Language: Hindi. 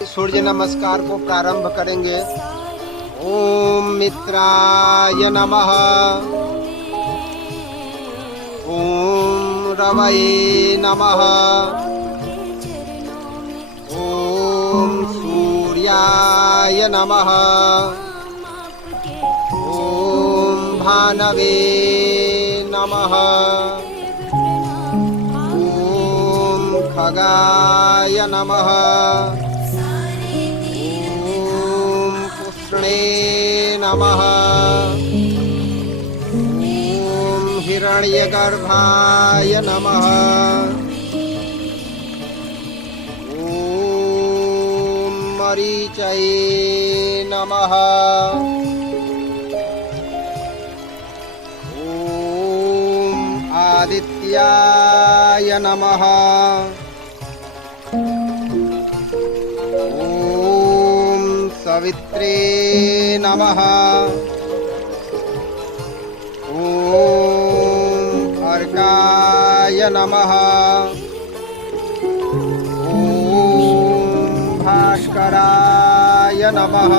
सूर्य नमस्कार को प्रारंभ करेंगे। ओम मित्राय नमः। ओम रवये नमः। ओम सूर्याय नमः। ओम भानवे नमः। ओम खगाय नमः। ओम कृष्णे नमः। ओम हिरण्यगर्भाय नमः। ओम मरीचये नमः। ओम आदित्याय नमः। ओम सवित्रे नमः। ओम अर्काय नमः। ओम भास्कराय नमः।